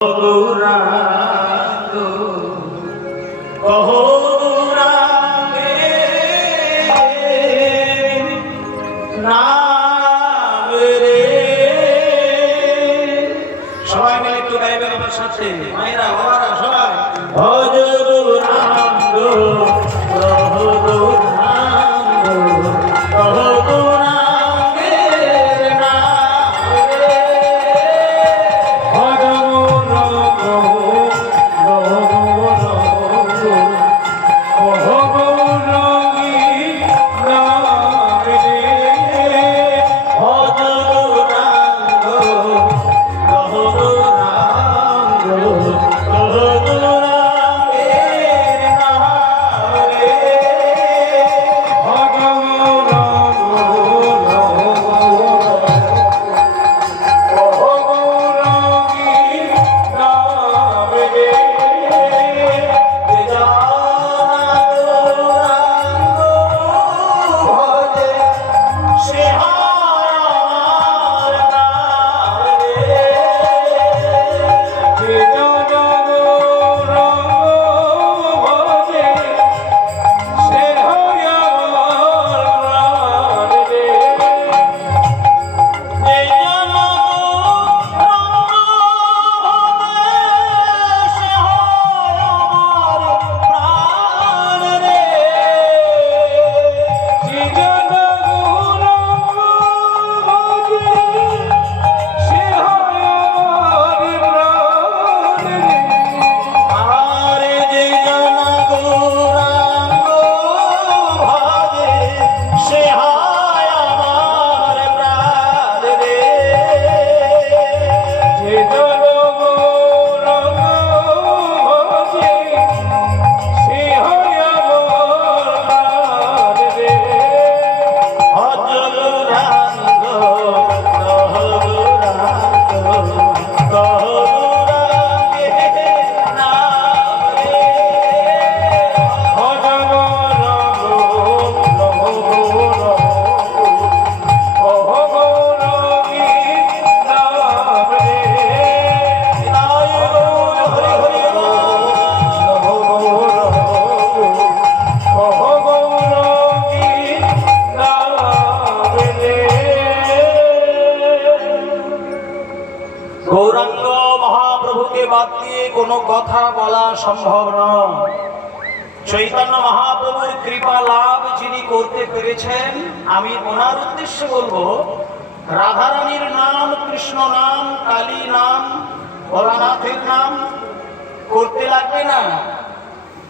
গৌরাঙ্গ কহো গৌরাঙ্গে নাম রে। সবাই মিলে একটু গাইবেন আমার সাথে, মায়েরা বাবারা সবাই। ভজ গৌরাঙ্গ কহো গৌরাঙ্গ কহো গৌরাঙ্গের নাম রে। ভজ গৌরাঙ্গ মহাপ্রভুকে বাদ দিয়ে কোনো কথা বলা সম্ভব নয়। চৈতন্য মহাপ্রভুর কৃপা লাভ যিনি করতে পেরেছেন, আমি ওনার উদ্দেশ্যে বলবো, রাধারানীর নাম, কৃষ্ণ নাম, কালী নাম, ভোলানাথের নাম করতে লাগবে না।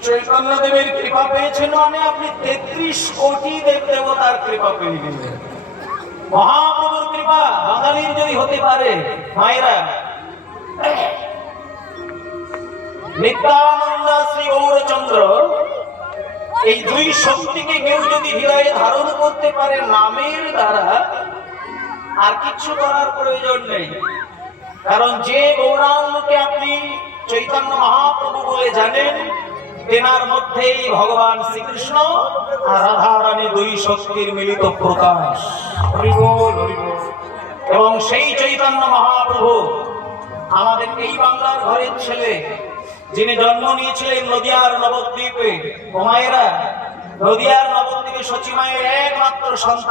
চৈতন্য দেবের কৃপা পেয়েছেন মানে আপনি 33 কোটি দেব দেবতার কৃপা পেয়ে গেলেন। মহাপ্রভুর কৃপা বাঙালির যদি হতে পারে, মায়েরা, নিত্যানন্দ শ্রী গৌরচন্দ্র, এই দুই শক্তিকে কেউ যদি হৃদয়ে ধারণ করতে পারে নামের দ্বারা, আর কিছু করার প্রয়োজন নেই। কারণ যে গৌরাঙ্গকে আপনি চৈতন্য মহাপ্রভু বলে জানেন, তেনার মধ্যেই ভগবান শ্রীকৃষ্ণ আর রাধারানী দুই শক্তির মিলিত প্রকাশ। এবং সেই চৈতন্য মহাপ্রভু আমাদের এই বাংলার ঘরের ছেলে, যিনি জন্ম নিয়েছিলেন নদিয়ার নবদ্বীপে। ও মায়েরা, নদিয়ার নবদ্বীপে সচিমায়ের একমাত্র সন্তান